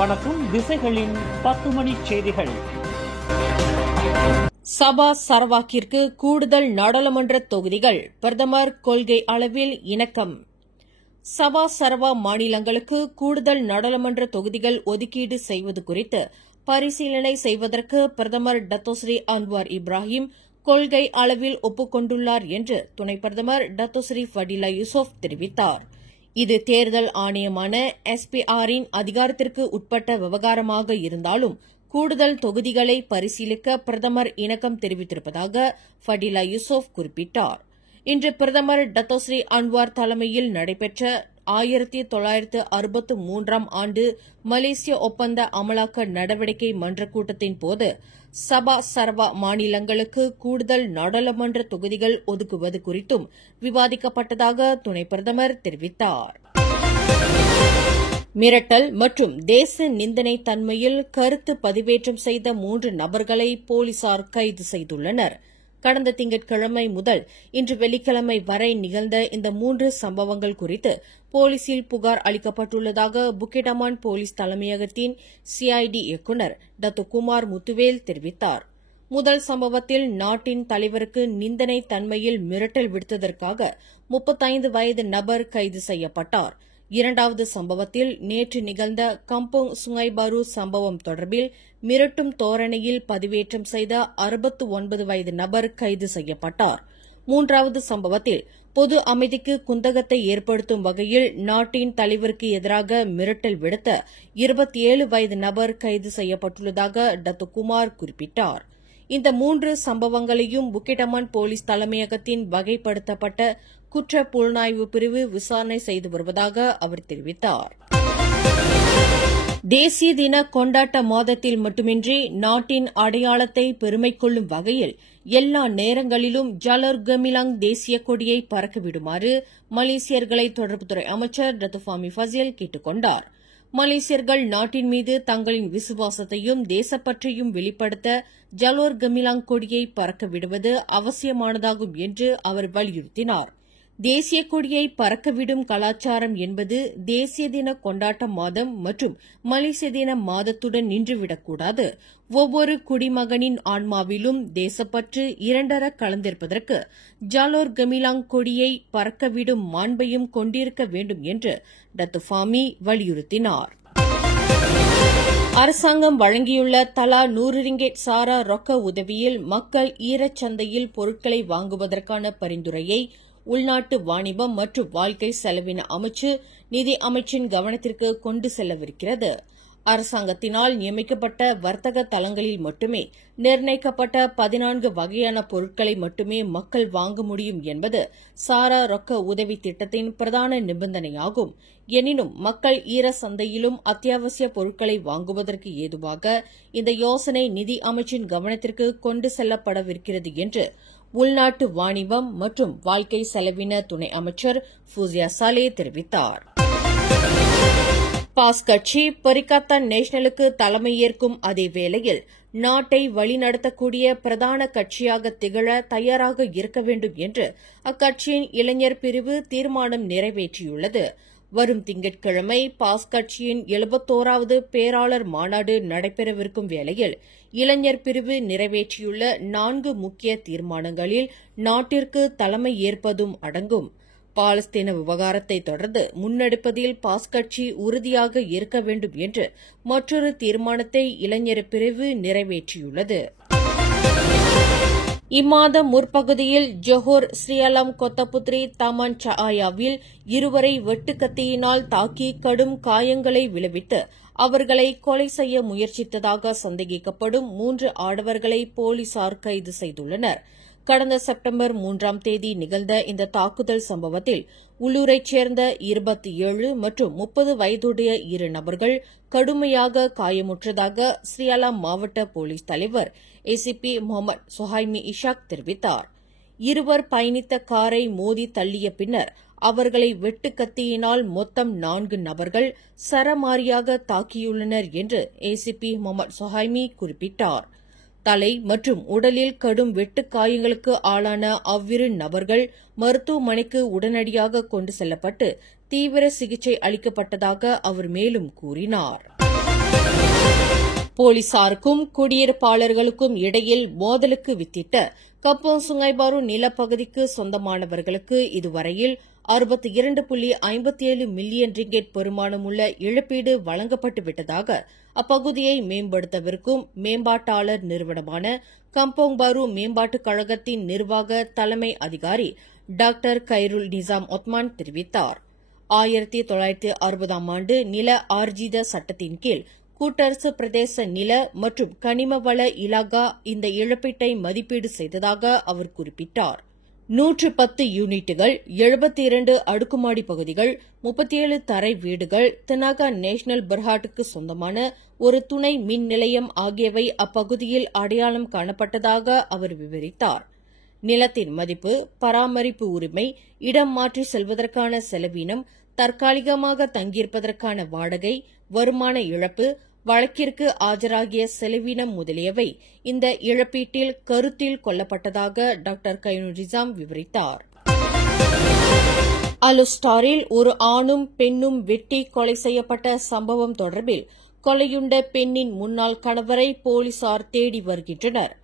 வணக்கம். திசைகளின் 10 மணி செய்திகள். சபா சரவாக்கிற்கு கூடுதல் நாடாளுமன்ற தொகுதிகள், பிரதமர் கொள்கை அளவில் இணக்கம். சபா சரவா மாநிலங்களுக்கு கூடுதல் நாடாளுமன்ற தொகுதிகள் ஒதுக்கீடு செய்வது குறித்து பரிசீலனை செய்வதற்கு பிரதமர் டத்தோஸ்ரீ அன்வார் இப்ராஹிம் கொள்கை அளவில் ஒப்புக் கொண்டுள்ளார் என்று துணை பிரதமர் டத்தோஸ்ரீ ஃபடிலா யூசுப் தெரிவித்தார். இது தேர்தல் ஆணையமான SPRின் அதிகாரத்திற்கு உட்பட்ட விவகாரமாக இருந்தாலும் கூடுதல் தொகுதிகளை பரிசீலிக்க பிரதமர் இணக்கம் தெரிவித்திருப்பதாக ஃபடிலா யூசுப் குறிப்பிட்டார். இன்று பிரதமர் டத்தோஸ்ரீ அன்வார் தலைமையில் நடைபெற்ற 1963ஆம் ஆண்டு மலேசிய ஒப்பந்த அமலாக்க நடவடிக்கை மன்ற கூட்டத்தின் போது சபா சரவா மாநிலங்களுக்கு கூடுதல் நாடாளுமன்ற தொகுதிகள் ஒதுக்குவது குறித்தும் விவாதிக்கப்பட்டதாக துணை பிரதமர் தெரிவித்தார். மிரட்டல் மற்றும் தேச நிந்தனை தன்மையில் கருத்து பதிவேற்றம் செய்த 3 நபர்களை போலீசார் கைது செய்துள்ளனர். கடந்த திங்கட்கிழமை முதல் இன்று வெள்ளிக்கிழமை வரை நிகழ்ந்த இந்த 3 சம்பவங்கள் குறித்து போலீசில் புகார் அளிக்கப்பட்டுள்ளதாக புக்கிடமான் போலீஸ் தலைமையகத்தின் CID இயக்குநர் டத்து குமார் முத்துவேல் தெரிவித்தார். முதல் சம்பவத்தில் நாட்டின் தலைவருக்கு நிந்தனை தன்மையில் மிரட்டல் விடுத்ததற்காக 35 வயது நபர் கைது செய்யப்பட்டார். இரண்டாவது சம்பவத்தில் நேற்று நிகழ்ந்த கம்போங் சுங்கைபாரு சம்பவம் தொடர்பில் மிரட்டும் தோரணையில் பதிவேற்றம் செய்த 69 வயது நபர் கைது செய்யப்பட்டார். மூன்றாவது சம்பவத்தில் பொது அமைதிக்கு குந்தகத்தை ஏற்படுத்தும் வகையில் நாட்டின் தலைவருக்கு எதிராக மிரட்டல் விடுத்த 27 வயது நபர் கைது செய்யப்பட்டுள்ளதாக டத்து குமார் குறிப்பிட்டார். இந்த 3 சம்பவங்களையும் புக்கிடமான் போலீஸ் தலைமையகத்தின் வகைப்படுத்தப்பட்ட குற்ற புலனாய்வு பிரிவு விசாரணை செய்து வருவதாக அவர் தெரிவித்தார். தேசிய தின கொண்டாட்ட மாதத்தில் மட்டுமின்றி நாட்டின் அடையாளத்தை பெருமை கொள்ளும் வகையில் எல்லா நேரங்களிலும் ஜலோர் கமிலாங் தேசிய கொடியை பறக்கவிடுமாறு மலேசியர்களை தொடர்புத்துறை அமைச்சர் டத்து ஃபாமி ஃபசில் கேட்டுக் கொண்டார். மலேசியர்கள் நாட்டின் மீது தங்களின் விசுவாசத்தையும் தேசப்பற்றையும் வெளிப்படுத்த ஜலோர் கமிலாங் கொடியை பறக்கவிடுவது அவசியமானதாகும் என்று அவர் வலியுறுத்தினார். தேசிய கொடியை பறக்கவிடும் கலாச்சாரம் என்பது தேசிய தின கொண்டாட்ட மாதம் மற்றும் மலேசிய தின மாதத்துடன் நின்றுவிடக்கூடாது. ஒவ்வொரு குடிமகனின் ஆன்மாவிலும் தேசப்பற்று இரண்டர கலந்திருப்பதற்கு ஜலோர் கமிலாங் கொடியை பறக்கவிடும் மாண்பையும் கொண்டிருக்க வேண்டும் என்று டத்து ஃபாமி வலியுறுத்தினார். அரசாங்கம் வழங்கியுள்ள தலா 100 ரிங்கெட் சாரா ரொக்க உதவியில் மக்கள் ஈரச்சந்தையில் பொருட்களை வாங்குவதற்கான பரிந்துரையை உள்நாட்டு வாணிபம் மற்றும் வாழ்க்கை செலவின அமைச்சு நிதி அமைச்சின் கவனத்திற்கு கொண்டு செல்லவிருக்கிறது. அரசாங்கத்தினால் நியமிக்கப்பட்ட வர்த்தக தளங்களில் மட்டுமே நிர்ணயிக்கப்பட்ட 14 வகையான பொருட்களை மட்டுமே மக்கள் வாங்க முடியும் என்பது சாரா ரொக்க உதவி திட்டத்தின் பிரதான நிபந்தனையாகும். எனினும் மக்கள் ஈர சந்தையிலும் அத்தியாவசிய பொருட்களை வாங்குவதற்கு ஏதுவாக இந்த யோசனை நிதி அமைச்சின் கவனத்திற்கு கொண்டு செல்லப்படவிருக்கிறது என்று உள்நாட்டு வாணிபம் மற்றும் வாழ்க்கை செலவின துணை அமைச்சர் ஃபூசியா சாலே தெரிவித்தார். பாஸ் கட்சி பரிகாத்தான் நேஷனலுக்கு தலைமையேற்கும் அதே வேளையில் நாட்டை வழிநடத்தக்கூடிய பிரதான கட்சியாக திகழ தயாராக இருக்க வேண்டும் என்று அக்கட்சியின் இளைஞர் பிரிவு தீர்மானம் நிறைவேற்றியுள்ளது. வரும் திங்கட்கிழமை பாஸ் கட்சியின் 71வது பேராளர் மாநாடு நடைபெறவிருக்கும் வேளையில் இளைஞர் பிரிவு நிறைவேற்றியுள்ள 4 முக்கிய தீர்மானங்களில் நாட்டிற்கு தலைமை ஏற்பதும் அடங்கும். பாலஸ்தீன விவகாரத்தை தொடர்ந்து முன்னெடுப்பதில் பாஸ் கட்சி உறுதியாக இருக்க வேண்டும் என்று மற்றொரு தீர்மானத்தை இளைஞர் பிரிவு நிறைவேற்றியுள்ளது. இம்மாத முற்பகுதியில் ஜொஹோர் ஸ்ரீஅலம் கொத்தபுத்ரி தாமான் சஆயாவில் இருவரை வெட்டுக்கத்தியினால் தாக்கி கடும் காயங்களை விளைவித்து அவர்களை கொலை செய்ய முயற்சித்ததாக சந்தேகிக்கப்படும் 3 ஆடவர்களை போலீசார் கைது செய்துள்ளனர். கடந்த செப்டம்பர் 3ஆம் தேதி நிகழ்ந்த இந்த தாக்குதல் சம்பவத்தில் உள்ளூரைச் சேர்ந்த 27 மற்றும் 30 வயதுடைய 2 நபர்கள் கடுமையாக காயமுற்றதாக ஸ்ரீஅலம் மாவட்ட போலீஸ் தலைவர் ACP முகமது சுஹைமி இஷாக் தெரிவித்தார். இருவர் பயணித்த காரை மோதி தள்ளிய பின்னர் அவர்களை வெட்டுக்கத்தியினால் மொத்தம் 4 நபர்கள் சரமாரியாக தாக்கியுள்ளனர் என்று ACP முகமது சுஹைமி குறிப்பிட்டார். தலை மற்றும் உடலில் கடும் வெட்டுக்காயங்களுக்கு ஆளான அவ்விரு நபர்கள் மருத்துவமனைக்கு உடனடியாக கொண்டு செல்லப்பட்டு தீவிர சிகிச்சை அளிக்கப்பட்டதாக அவர் மேலும் கூறினார். போலீசாருக்கும் குடியிருப்பாளர்களுக்கும் இடையில் மோதலுக்கு வித்திட்ட கம்போங் சுங்கைபாரு நிலப்பகுதிக்கு சொந்தமானவர்களுக்கு இதுவரையில் 62.57 மில்லியன் ரிங்கெட் பெறுமானமுள்ள இழப்பீடு வழங்கப்பட்டு விட்டதாக அப்பகுதியை மேம்படுத்தவிருக்கும் மேம்பாட்டாளர் நிறுவனமான கம்போங் பாரு மேம்பாட்டுக் கழகத்தின் நிர்வாக தலைமை அதிகாரி டாக்டர் கைருல் நிசாம் ஒத்மான் தெரிவித்தார். 1960ஆம் ஆண்டு நில ஆர்ஜித சட்டத்தின் கீழ் கூட்டரசு பிரதேச நில மற்றும் கனிம வள இலாகா இந்த இழப்பீட்டை மதிப்பீடு செய்ததாக அவர் குறிப்பிட்டார். 110 யூனிட்டுகள், 72 அடுக்குமாடி பகுதிகள், 37 தரை வீடுகள், தெனாகா நேஷனல் பெர்ஹாட்டுக்கு சொந்தமான ஒரு துணை மின் நிலையம் ஆகியவை அப்பகுதியில் அடையாளம் காணப்பட்டதாக அவர் விவரித்தார். நிலத்தின் மதிப்பு, பராமரிப்பு உரிமை, இடம் மாற்றி செல்வதற்கான செலவினம், தற்காலிகமாக தங்கியிருப்பதற்கான வாடகை, வருமான இழப்பு, வழக்கிற்கு ஆஜராகிய செலவினம் முதலியவை இந்த இழப்பீட்டில் கருத்தில் கொள்ளப்பட்டதாக டாக்டர் கைருல் நிசாம் விவரித்தார். அலுஸ்டாரில் ஒரு ஆணும் பெண்ணும் வெட்டி கொலை செய்யப்பட்ட சம்பவம் தொடர்பில் கொலையுண்ட பெண்ணின் முன்னாள் கணவரை போலீசார் தேடி வருகின்றனர்.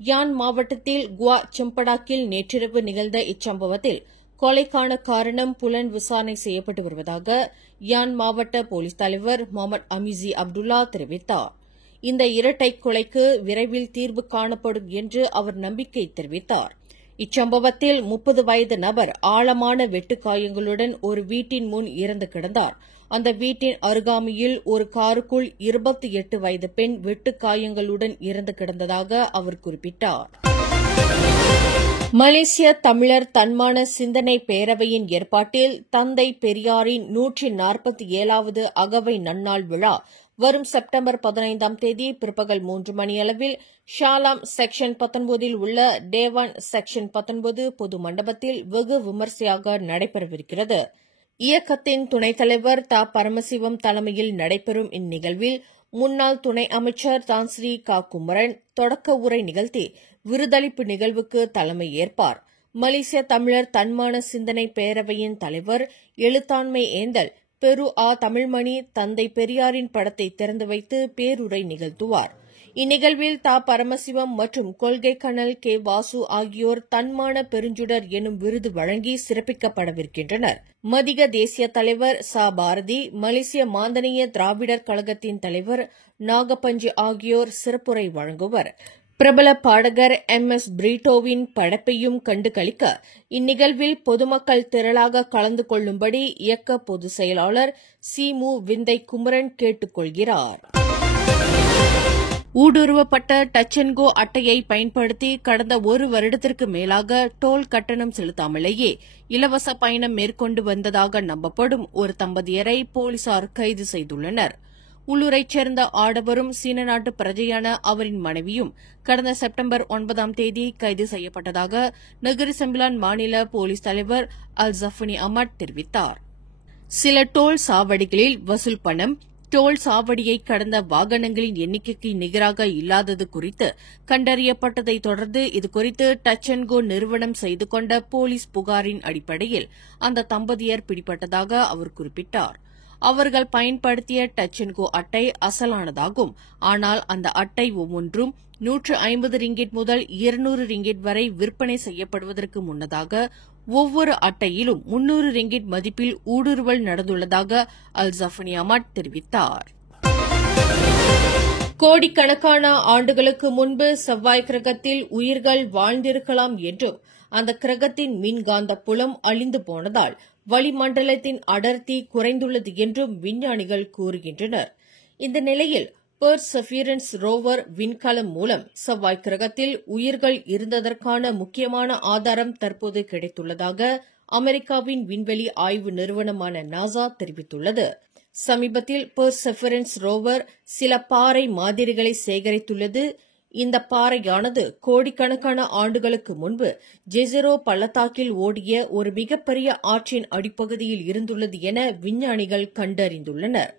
யான் மாவட்டத்தில் குவா செம்படாக்கில் நேற்றிரவு நிகழ்ந்த இச்சம்பவத்தில் கொலைக்கான காரணம் புலன் விசாரணை செய்யப்பட்டு வருவதாக யான் மாவட்ட போலீஸ் தலைவர் முகமது அமிசி அப்துல்லா தெரிவித்தார். இந்த இரட்டை கொலைக்கு விரைவில் தீர்வு காணப்படும் என்று அவர் நம்பிக்கை தெரிவித்தார். இச்சம்பவத்தில் 30 வயது நபர் ஆழமான வெட்டுக்காயங்களுடன் ஒரு வீட்டின் முன் இறந்து கிடந்தார். அந்த வீட்டின் அருகாமையில் ஒரு காருக்குள் 28 வயது பெண் வெட்டுக்காயங்களுடன் இறந்து கிடந்ததாக அவர் குறிப்பிட்டார். மலேசிய தமிழர் தன்மான சிந்தனை பேரவையின் ஏற்பாட்டில் தந்தை பெரியாரின் 147வது அகவை நன்னாள் விழா வரும் செப்டம்பர் 15ஆம் தேதி பிற்பகல் 3 மணியளவில் ஷாலாம் செக்ஷன் 19 உள்ள டேவான் செக்ஷன் 19 பொது மண்டபத்தில் வெகு விமரிசையாக நடைபெறவிருக்கிறது. இயக்கத்தின் துணைத் தலைவர் தா பரமசிவம் தலைமையில் நடைபெறும் இந்நிகழ்வில் முன்னாள் துணை அமைச்சர் தான்ஸ்ரீ கா குமரன் தொடக்க உரை நிகழ்த்தி விருதளிப்பு நிகழ்வுக்கு தலைமை ஏற்பார். மலேசிய தமிழர் தன்மான சிந்தனை பேரவையின் தலைவர் எழுத்தாண்மை ஏந்தல் பெரு ஆ தமிழ்மணி தந்தை பெரியாரின் படத்தை திறந்து வைத்து பேருரை நிகழ்த்துவார். இந்நிகழ்வில் தா பரமசிவம் மற்றும் கொள்கை கனல் கே வாசு ஆகியோர் தன்மான பெருஞ்சுடர் எனும் விருது வழங்கி சிறப்பிக்கப்படவிருக்கின்றனர். மதிக தேசிய தலைவர் சா பாரதி, மலேசிய மாந்தனிய திராவிடர் கழகத்தின் தலைவர் நாகப்பஞ்சு ஆகியோர் சிறப்புரை வழங்குவர். பிரபல பாடகர் MS பிரீட்டோவின் படைப்பையும் கண்டு களிக்க இந்நிகழ்வில் பொதுமக்கள் திரளாக கலந்து கொள்ளும்படி இயக்க பொதுச் செயலாளர் சிமு விந்தை குமரன் கேட்டுக் கொள்கிறார். ஊடுருவப்பட்ட டச் அண்ட் கோ அட்டையை பயன்படுத்தி கடந்த ஒரு வருடத்திற்கு மேலாக டோல் கட்டணம் செலுத்தாமலேயே இலவச பயணம் மேற்கொண்டு வந்ததாக நம்பப்படும் ஒரு தம்பதியரை போலீசார் கைது செய்துள்ளனர். உள்ளூரைச் சேர்ந்த ஆடவரும் சீன நாட்டு பிரஜையான அவரின் மனைவியும் கடந்த செப்டம்பர் 9ஆம் தேதி கைது செய்யப்பட்டதாக நகரி செம்பிலான் மாநில போலீஸ் தலைவர் அல் ஜஃபனி அமட் தெரிவித்தார். சில டோல் சாவடிகளில் வசூல் பணம் டோல் சாவடியை கடந்த வாகனங்களின் எண்ணிக்கைக்கு நிகராக இல்லாதது குறித்து கண்டறியப்பட்டதை தொடர்ந்து இதுகுறித்து டச் அண்ட் கோ நிறுவனம் செய்து கொண்ட போலீஸ் புகாரின் அடிப்படையில் அந்த தம்பதியர் பிடிபட்டதாக அவர் குறிப்பிட்டார். அவர்கள் பயன்படுத்திய டச் அண்ட் கோ அட்டை அசலானதாகும். ஆனால் அந்த அட்டை ஒவ்வொன்றும் 150 ரிங்கெட் முதல் 200 ரிங்கெட் வரை விற்பனை செய்யப்படுவதற்கு முன்னதாக ஒவ்வொரு அட்டையிலும் 300 ரிங்கெட் மதிப்பில் ஊடுருவல் நடந்துள்ளதாக அல் ஜஃபனி அமட் தெரிவித்தார். கோடிக்கணக்கான ஆண்டுகளுக்கு முன்பு செவ்வாய் கிரகத்தில் உயிர்கள் வாழ்ந்திருக்கலாம் என்றும் அந்த கிரகத்தின் மின்காந்த புலம் அழிந்து போனதால் வளிமண்டலத்தின் அடர்த்தி குறைந்துள்ளது என்றும் விஞ்ஞானிகள் கூறுகின்றனர். இந்த நிலையில் பெர்செவரன்ஸ் ரோவர் விண்கலம் மூலம் செவ்வாய் கிரகத்தில் உயிர்கள் இருந்ததற்கான முக்கியமான ஆதாரம் தற்போது கிடைத்துள்ளதாக அமெரிக்காவின் விண்வெளி ஆய்வு நிறுவனமான நாசா தெரிவித்துள்ளது. சமீபத்தில் பெர்செவரன்ஸ் ரோவர் சில பாறை மாதிரிகளை சேகரித்துள்ளது. இந்த பாறையானது கோடிக்கணக்கான ஆண்டுகளுக்கு முன்பு ஜெசிரோ பள்ளத்தாக்கில் ஓடிய ஒரு மிகப்பெரிய ஆற்றின் அடிப்பகுதியில் இருந்துள்ளது என விஞ்ஞானிகள் கண்டறிந்துள்ளனர்.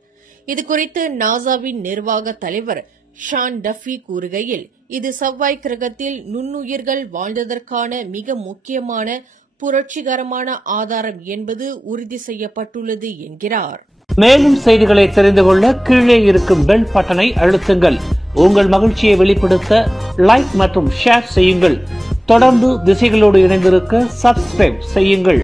இதுகுறித்து நாசாவின் நிர்வாக தலைவர் ஷான் டஃபி கூறுகையில், இது செவ்வாய் கிரகத்தில் நுண்ணுயிர்கள் வாழ்ந்ததற்கான மிக முக்கியமான புரட்சிகரமான ஆதாரம் என்பது உறுதி செய்யப்பட்டுள்ளது என்கிறார். மேலும் செய்திகளை தெரிந்து கொள்ள கீழே இருக்கும் பெல் பட்டனை அழுத்துங்கள். உங்கள் மகிழ்ச்சியை வெளிப்படுத்த லைக் மற்றும் ஷேர் செய்யுங்கள். தொடர்ந்து திசைகளோடு இணைந்திருக்க சப்ஸ்கிரைப் செய்யுங்கள்.